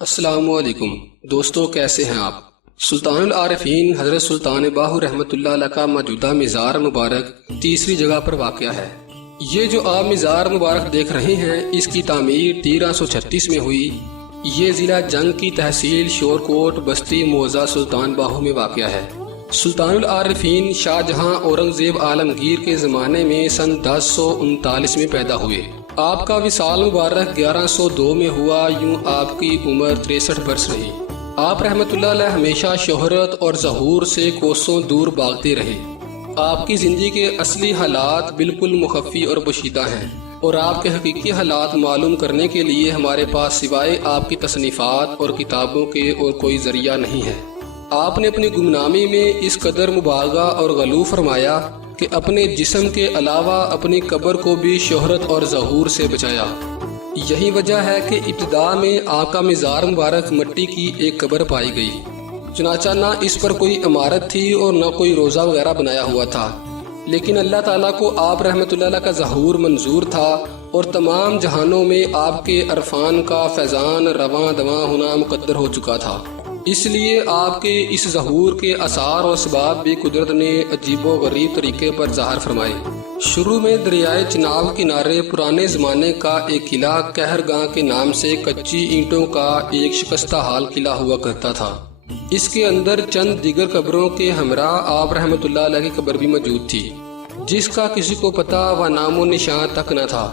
السلام علیکم دوستو، کیسے ہیں آپ؟ سلطان العارفین حضرت سلطان باہو رحمۃ اللہ علیہ کا موجودہ مزار مبارک تیسری جگہ پر واقع ہے۔ یہ جو آپ مزار مبارک دیکھ رہے ہیں اس کی تعمیر 1336 میں ہوئی۔ یہ ضلع جنگ کی تحصیل شورکوٹ بستی موضع سلطان باہو میں واقع ہے۔ سلطان العارفین شاہ جہاں اورنگزیب عالمگیر کے زمانے میں سن 1039 میں پیدا ہوئے۔ آپ کا وصال مبارک 1102 میں ہوا، یوں آپ کی عمر 63 برس رہی۔ آپ رحمت اللہ علیہ ہمیشہ شہرت اور ظہور سے کوسوں دور بھاگتے رہے۔ آپ کی زندگی کے اصلی حالات بالکل مخفی اور پوشیدہ ہیں، اور آپ کے حقیقی حالات معلوم کرنے کے لیے ہمارے پاس سوائے آپ کی تصنیفات اور کتابوں کے اور کوئی ذریعہ نہیں ہے۔ آپ نے اپنی گمنامی میں اس قدر مبالغہ اور غلو فرمایا کہ اپنے جسم کے علاوہ اپنی قبر کو بھی شہرت اور ظہور سے بچایا۔ یہی وجہ ہے کہ ابتدا میں آپ کا مزار مبارک مٹی کی ایک قبر پائی گئی، چنانچہ نہ اس پر کوئی عمارت تھی اور نہ کوئی روضہ وغیرہ بنایا ہوا تھا، لیکن اللہ تعالیٰ کو آپ رحمت اللہ علیہ کا ظہور منظور تھا، اور تمام جہانوں میں آپ کے عرفان کا فیضان رواں دواں ہونا مقدر ہو چکا تھا۔ اس لیے آپ کے اس ظہور کے آثار اور اسباب بھی قدرت نے عجیب و غریب طریقے پر ظاہر فرمائے۔ شروع میں دریائے چناب کنارے پرانے زمانے کا ایک قلعہ کہرگاں کے نام سے کچی اینٹوں کا ایک شکستہ حال قلعہ ہوا کرتا تھا۔ اس کے اندر چند دیگر قبروں کے ہمراہ آپ رحمت اللہ علیہ کی قبر بھی موجود تھی، جس کا کسی کو پتہ و نام و نشان تک نہ تھا۔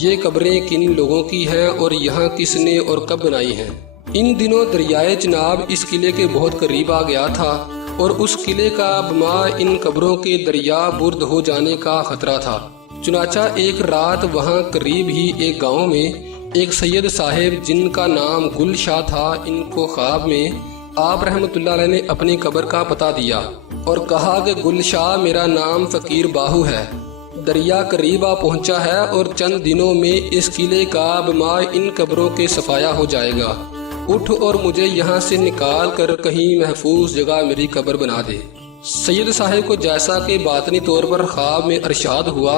یہ قبریں کن لوگوں کی ہیں اور یہاں کس نے اور کب بنائی ہیں؟ ان دنوں دریائے چناب اس قلعے کے بہت قریب آ گیا تھا، اور اس قلعے کا بما ان قبروں کے دریا برد ہو جانے کا خطرہ تھا۔ چنانچہ ایک رات وہاں قریب ہی ایک گاؤں میں ایک سید صاحب جن کا نام گل شاہ تھا، ان کو خواب میں آپ رحمت اللہ علیہ نے اپنی قبر کا پتہ دیا اور کہا کہ گل شاہ، میرا نام فقیر باہو ہے، دریا قریب آ پہنچا ہے اور چند دنوں میں اس قلعے کا بما ان قبروں کے صفایا ہو جائے گا۔ اٹھ اور مجھے یہاں سے نکال کر کہیں محفوظ جگہ میری قبر بنا دے۔ سید صاحب کو جیسا کہ باطنی طور پر خواب میں ارشاد ہوا،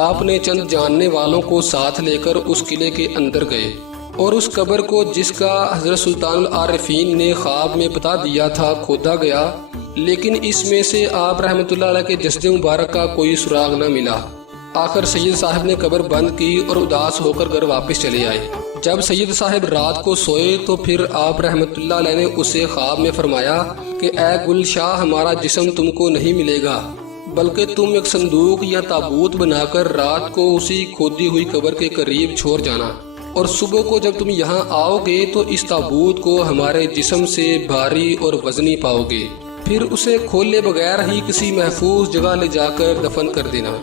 آپ نے چند جاننے والوں کو ساتھ لے کر اس قلعے کے اندر گئے، اور اس قبر کو جس کا حضرت سلطان العارفین نے خواب میں بتا دیا تھا کھودا گیا، لیکن اس میں سے آپ رحمت اللہ علیہ کے جسد مبارک کا کوئی سراغ نہ ملا۔ آخر سید صاحب نے قبر بند کی اور اداس ہو کر گھر واپس چلے آئے۔ جب سید صاحب رات کو سوئے تو پھر آپ رحمت اللہ علیہ نے اسے خواب میں فرمایا کہ اے گل شاہ، ہمارا جسم تم کو نہیں ملے گا، بلکہ تم ایک صندوق یا تابوت بنا کر رات کو اسی کھودی ہوئی قبر کے قریب چھوڑ جانا، اور صبح کو جب تم یہاں آؤ گے تو اس تابوت کو ہمارے جسم سے بھاری اور وزنی پاؤ گے، پھر اسے کھولے بغیر ہی کسی محفوظ جگہ لے جا کر دفن کر دینا۔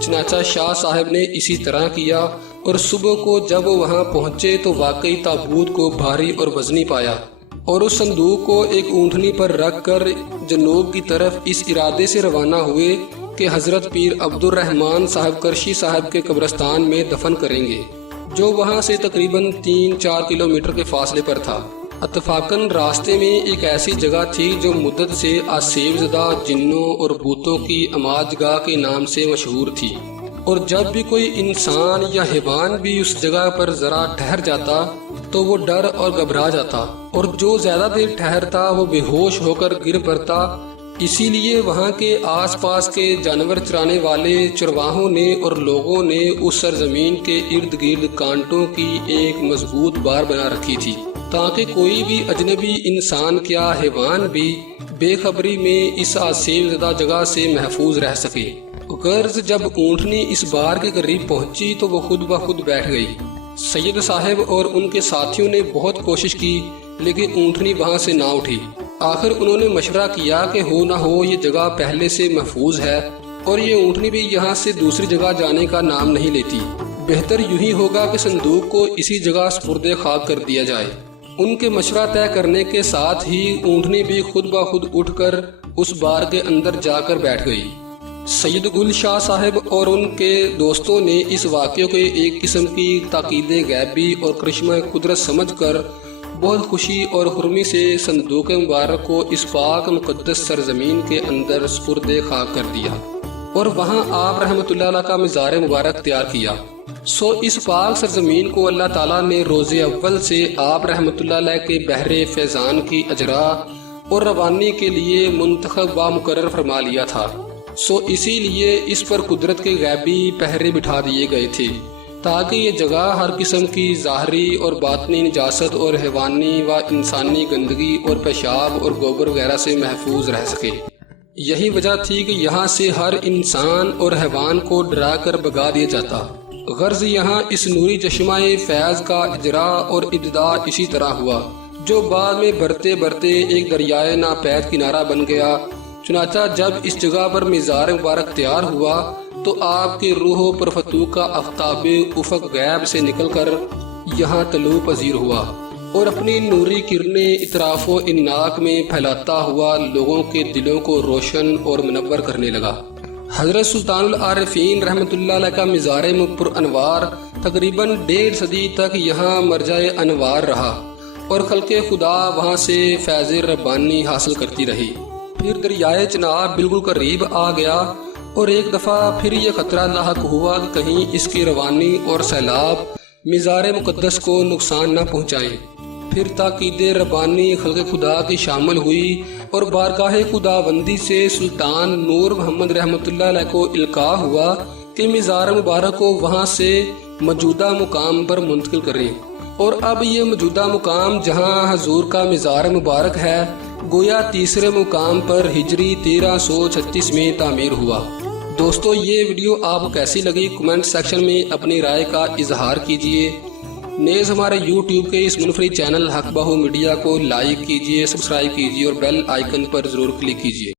چنانچہ شاہ صاحب نے اسی طرح کیا، اور صبح کو جب وہ وہاں پہنچے تو واقعی تابوت کو بھاری اور وزنی پایا، اور اس صندوق کو ایک اونٹنی پر رکھ کر جنوب کی طرف اس ارادے سے روانہ ہوئے کہ حضرت پیر عبد الرحمن صاحب کرشی صاحب کے قبرستان میں دفن کریں گے، جو وہاں سے تقریباً 3-4 کلومیٹر کے فاصلے پر تھا۔ اتفاقاً راستے میں ایک ایسی جگہ تھی جو مدت سے آسیب زدہ جنوں اور بھوتوں کی اماج گاہ کے نام سے مشہور تھی، اور جب بھی کوئی انسان یا حیوان بھی اس جگہ پر ذرا ٹھہر جاتا تو وہ ڈر اور گھبرا جاتا، اور جو زیادہ دیر ٹھہرتا وہ بے ہوش ہو کر گر پڑتا۔ اسی لیے وہاں کے آس پاس کے جانور چرانے والے چرواہوں نے اور لوگوں نے اس سرزمین کے ارد گرد کانٹوں کی ایک مضبوط بار بنا رکھی تھی، تاکہ کوئی بھی اجنبی انسان کیا حیوان بھی بے خبری میں اس آسیب زدہ جگہ سے محفوظ رہ سکے۔ غرض جب اونٹنی اس بار کے قریب پہنچی تو وہ خود بخود بیٹھ گئی۔ سید صاحب اور ان کے ساتھیوں نے بہت کوشش کی، لیکن اونٹنی وہاں سے نہ اٹھی۔ آخر انہوں نے مشورہ کیا کہ ہو نہ ہو یہ جگہ پہلے سے محفوظ ہے، اور یہ اونٹنی بھی یہاں سے دوسری جگہ جانے کا نام نہیں لیتی، بہتر یوں ہی ہوگا کہ صندوق کو اسی جگہ سپرد خاک کر دیا جائے۔ ان کے مشورہ طے کرنے کے ساتھ ہی اونٹنی بھی خود بخود اٹھ کر اس بار کے اندر جا کر بیٹھ گئی۔ سید گل شاہ صاحب اور ان کے دوستوں نے اس واقعے کو ایک قسم کی تاکید غیبی اور کرشمہ قدرت سمجھ کر بہت خوشی اور حرمی سے صندوق مبارک کو اس پاک مقدس سرزمین کے اندر سپرد خاک کر دیا، اور وہاں آپ رحمت اللہ علیہ کا مزار مبارک تیار کیا۔ سو اس پاک سرزمین کو اللہ تعالیٰ نے روز اول سے آپ رحمۃ اللہ علیہ کے بحر فیضان کی اجرا اور روانی کے لیے منتخب و مقرر فرما لیا تھا۔ سو اسی لیے اس پر قدرت کے غیبی پہرے بٹھا دیے گئے تھے تاکہ یہ جگہ ہر قسم کی ظاہری اور باطنی نجاست اور حیوانی و انسانی گندگی اور پیشاب اور گوبر وغیرہ سے محفوظ رہ سکے۔ یہی وجہ تھی کہ یہاں سے ہر انسان اور حیوان کو ڈرا کر بھگا دیا جاتا۔ غرض یہاں اس نوری چشمہ فیض کا اجرا اور ابتدا اسی طرح ہوا، جو بعد میں بڑھتے بڑھتے ایک دریائے ناپید کنارہ بن گیا۔ چنانچہ جب اس جگہ پر مزار مبارک تیار ہوا تو آپ کے روح و پرفتوح کا آفتاب افق غیب سے نکل کر یہاں طلوع پذیر ہوا اور اپنی نوری کرنیں اطراف و اناق میں پھیلاتا ہوا لوگوں کے دلوں کو روشن اور منور کرنے لگا۔ حضرت سلطان العارفین رحمۃ اللہ علیہ کا مزار پر انوار تقریباً 1.5 صدی تک یہاں مرجع انوار رہا اور خلق خدا وہاں سے فیض ربانی حاصل کرتی رہی۔ پھر دریائے چناب بالکل قریب آ گیا اور ایک دفعہ پھر یہ خطرہ لاحق ہوا کہ کہیں اس کی روانی اور سیلاب مزار مقدس کو نقصان نہ پہنچائیں۔ پھر تاکید ربانی خلق خدا کی شامل ہوئی اور بارگاہ خداوندی سے سلطان نور محمد رحمۃ اللہ علیہ کو القاء ہوا کہ مزار مبارک کو وہاں سے موجودہ مقام پر منتقل کریں، اور اب یہ موجودہ مقام جہاں حضور کا مزار مبارک ہے گویا تیسرے مقام پر ہجری 1336 میں تعمیر ہوا۔ دوستو یہ ویڈیو آپ کو کیسی لگی کمنٹ سیکشن میں اپنی رائے کا اظہار کیجیے۔ نیز ہمارے یوٹیوب کے اس منفرد چینل حق بہو میڈیا کو لائک کیجیے، سبسکرائب کیجیے اور بیل آئیکن پر ضرور کلک کیجیے۔